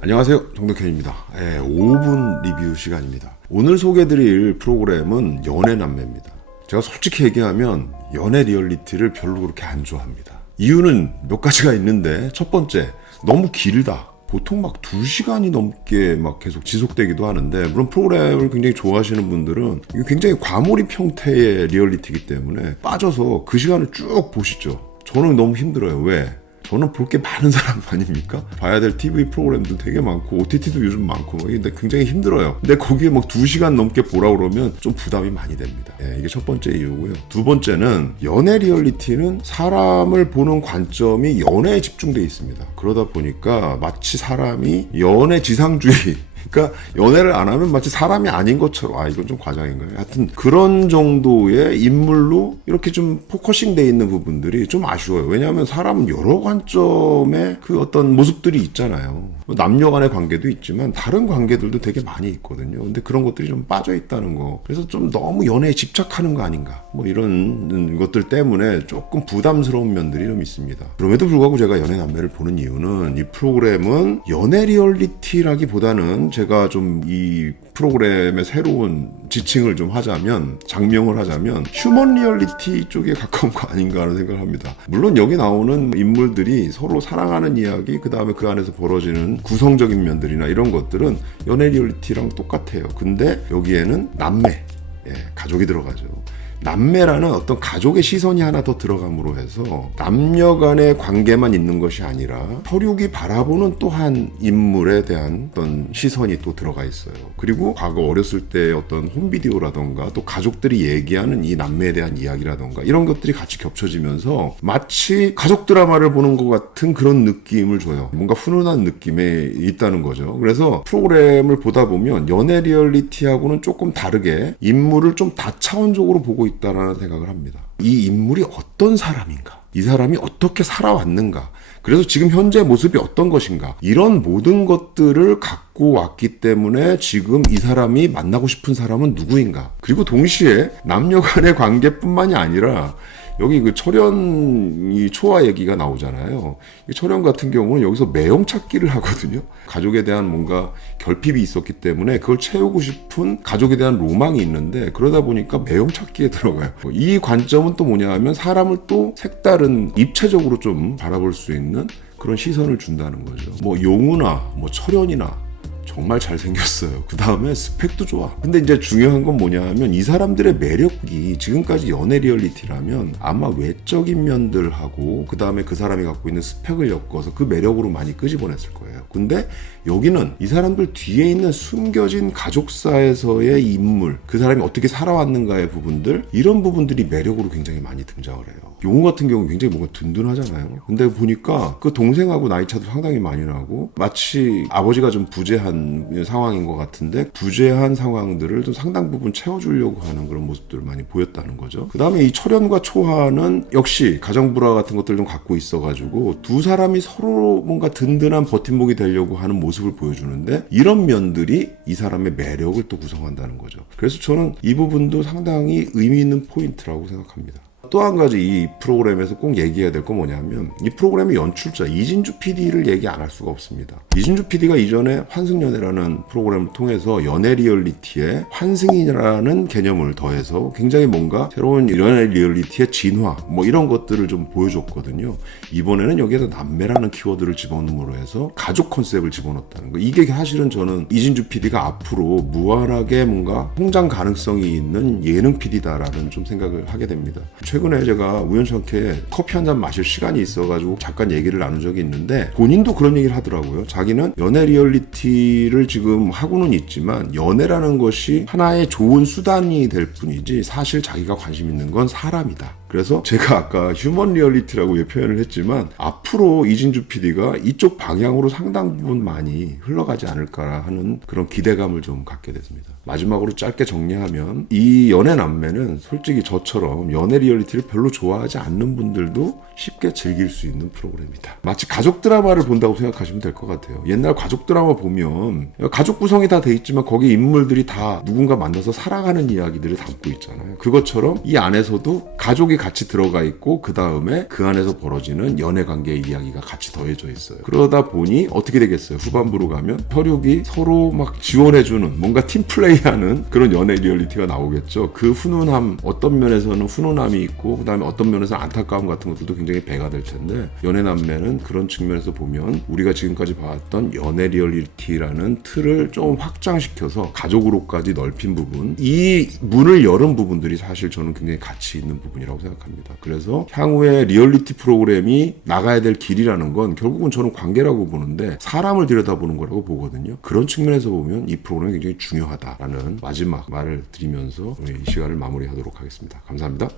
안녕하세요, 정덕현입니다. 5분 리뷰 시간입니다. 오늘 소개해드릴 프로그램은 연애남매입니다. 제가 솔직히 얘기하면 연애 리얼리티를 별로 그렇게 안 좋아합니다. 이유는 몇 가지가 있는데, 첫 번째, 너무 길다. 보통 막 2시간이 넘게 막 계속 지속되기도 하는데, 물론 프로그램을 굉장히 좋아하시는 분들은 이게 굉장히 과몰입 형태의 리얼리티이기 때문에 빠져서 그 시간을 쭉 보시죠. 저는 너무 힘들어요. 왜? 저는 볼 게 많은 사람 아닙니까? 봐야 될 TV 프로그램도 되게 많고 OTT도 요즘 많고 근데 굉장히 힘들어요. 근데 거기에 막 2시간 넘게 보라 그러면 좀 부담이 많이 됩니다. 이게 첫 번째 이유고요. 두 번째는 연애 리얼리티는 사람을 보는 관점이 연애에 집중돼 있습니다. 그러다 보니까 마치 사람이 연애 지상주의 그러니까 연애를 안 하면 마치 사람이 아닌 것처럼 이건 좀 과장인가요? 하여튼 그런 정도의 인물로 이렇게 좀 포커싱 돼 있는 부분들이 좀 아쉬워요. 왜냐하면 사람은 여러 관점의 그 어떤 모습들이 있잖아요. 남녀 간의 관계도 있지만 다른 관계들도 되게 많이 있거든요. 근데 그런 것들이 좀 빠져 있다는 거. 그래서 좀 너무 연애에 집착하는 거 아닌가. 뭐 이런 것들 때문에 조금 부담스러운 면들이 좀 있습니다. 그럼에도 불구하고 제가 연애남매를 보는 이유는 이 프로그램은 연애 리얼리티라기보다는 제가 좀 이 프로그램의 새로운 지칭을 좀 하자면, 장명을 하자면 휴먼 리얼리티 쪽에 가까운 거 아닌가 하는 생각을 합니다. 물론 여기 나오는 인물들이 서로 사랑하는 이야기, 그 다음에 그 안에서 벌어지는 구성적인 면들이나 이런 것들은 연애 리얼리티랑 똑같아요. 근데 여기에는 남매, 가족이 들어가죠. 남매라는 어떤 가족의 시선이 하나 더 들어감으로 해서 남녀 간의 관계만 있는 것이 아니라 혈육이 바라보는 또 한 인물에 대한 어떤 시선이 또 들어가 있어요. 그리고 과거 어렸을 때 어떤 홈비디오라던가 또 가족들이 얘기하는 이 남매에 대한 이야기라던가 이런 것들이 같이 겹쳐지면서 마치 가족 드라마를 보는 것 같은 그런 느낌을 줘요. 뭔가 훈훈한 느낌에 있다는 거죠. 그래서 프로그램을 보다 보면 연애 리얼리티하고는 조금 다르게 인물을 좀 다차원적으로 보고 있다라는 생각을 합니다. 이 인물이 어떤 사람인가? 이 사람이 어떻게 살아왔는가? 그래서 지금 현재 모습이 어떤 것인가? 이런 모든 것들을 갖고 왔기 때문에 지금 이 사람이 만나고 싶은 사람은 누구인가? 그리고 동시에 남녀 간의 관계뿐만이 아니라 여기 그 철현이 초아 얘기가 나오잖아요. 이 철현 같은 경우는 여기서 매형 찾기를 하거든요. 가족에 대한 뭔가 결핍이 있었기 때문에 그걸 채우고 싶은 가족에 대한 로망이 있는데 그러다 보니까 매형 찾기에 들어가요. 이 관점은 또 뭐냐 하면 사람을 또 색다른 입체적으로 좀 바라볼 수 있는 그런 시선을 준다는 거죠. 뭐 용우나 뭐 철현이나 정말 잘생겼어요. 그 다음에 스펙도 좋아. 근데 이제 중요한 건 뭐냐 하면 이 사람들의 매력이 지금까지 연애 리얼리티라면 아마 외적인 면들하고 그 다음에 그 사람이 갖고 있는 스펙을 엮어서 그 매력으로 많이 끄집어냈을 거예요. 근데 여기는 이 사람들 뒤에 있는 숨겨진 가족사에서의 인물, 그 사람이 어떻게 살아왔는가의 부분들, 이런 부분들이 매력으로 굉장히 많이 등장을 해요. 용우 같은 경우 굉장히 뭔가 든든하잖아요. 근데 보니까 그 동생하고 나이차도 상당히 많이 나고 마치 아버지가 좀 부재한 상황인 것 같은데 부재한 상황들을 좀 상당 부분 채워주려고 하는 그런 모습들을 많이 보였다는 거죠. 그 다음에 이 철현과 초하는 역시 가정불화 같은 것들을 좀 갖고 있어가지고 두 사람이 서로 뭔가 든든한 버팀목이 되려고 하는 모습을 보여주는데 이런 면들이 이 사람의 매력을 또 구성한다는 거죠. 그래서 저는 이 부분도 상당히 의미 있는 포인트라고 생각합니다. 또 한 가지 이 프로그램에서 꼭 얘기해야 될 건 뭐냐면 이 프로그램의 연출자 이진주 PD를 얘기 안 할 수가 없습니다. 이진주 PD가 이전에 환승연애라는 프로그램을 통해서 연애 리얼리티에 환승이라는 개념을 더해서 굉장히 뭔가 새로운 연애 리얼리티의 진화 뭐 이런 것들을 좀 보여줬거든요. 이번에는 여기에서 남매라는 키워드를 집어넣음으로 해서 가족 컨셉을 집어넣었다는 거. 이게 사실은 저는 이진주 PD가 앞으로 무한하게 뭔가 성장 가능성이 있는 예능 PD다라는 좀 생각을 하게 됩니다. 최근에 제가 우연찮게 커피 한 잔 마실 시간이 있어가지고 잠깐 얘기를 나눈 적이 있는데 본인도 그런 얘기를 하더라고요. 자기는 연애 리얼리티를 지금 하고는 있지만 연애라는 것이 하나의 좋은 수단이 될 뿐이지 사실 자기가 관심 있는 건 사람이다. 그래서 제가 아까 휴먼 리얼리티라고 표현을 했지만 앞으로 이진주 PD가 이쪽 방향으로 상당 부분 많이 흘러가지 않을까 하는 그런 기대감을 좀 갖게 됐습니다. 마지막으로 짧게 정리하면 이 연애 남매는 솔직히 저처럼 연애 리얼리티를 별로 좋아하지 않는 분들도 쉽게 즐길 수 있는 프로그램이다. 마치 가족 드라마를 본다고 생각하시면 될 것 같아요. 옛날 가족 드라마 보면 가족 구성이 다 돼 있지만 거기 인물들이 다 누군가 만나서 살아가는 이야기들을 담고 있잖아요. 그것처럼 이 안에서도 가족이 같이 들어가 있고 그 다음에 그 안에서 벌어지는 연애 관계의 이야기가 같이 더해져 있어요. 그러다 보니 어떻게 되겠어요? 후반부로 가면 혈육이 서로 막 지원해주는 뭔가 팀플레이하는 그런 연애 리얼리티가 나오겠죠. 그 훈훈함, 어떤 면에서는 훈훈함이 있고 그 다음에 어떤 면에서 안타까움 같은 것들도 굉장히 배가 될 텐데, 연애남매는 그런 측면에서 보면 우리가 지금까지 봐왔던 연애 리얼리티라는 틀을 좀 확장시켜서 가족으로까지 넓힌 부분, 이 문을 여는 부분들이 사실 저는 굉장히 가치 있는 부분이라고 생각합니다. 그래서 향후에 리얼리티 프로그램이 나가야 될 길이라는 건 결국은 저는 관계라고 보는데 사람을 들여다보는 거라고 보거든요. 그런 측면에서 보면 이 프로그램이 굉장히 중요하다라는 마지막 말을 드리면서 이 시간을 마무리하도록 하겠습니다. 감사합니다.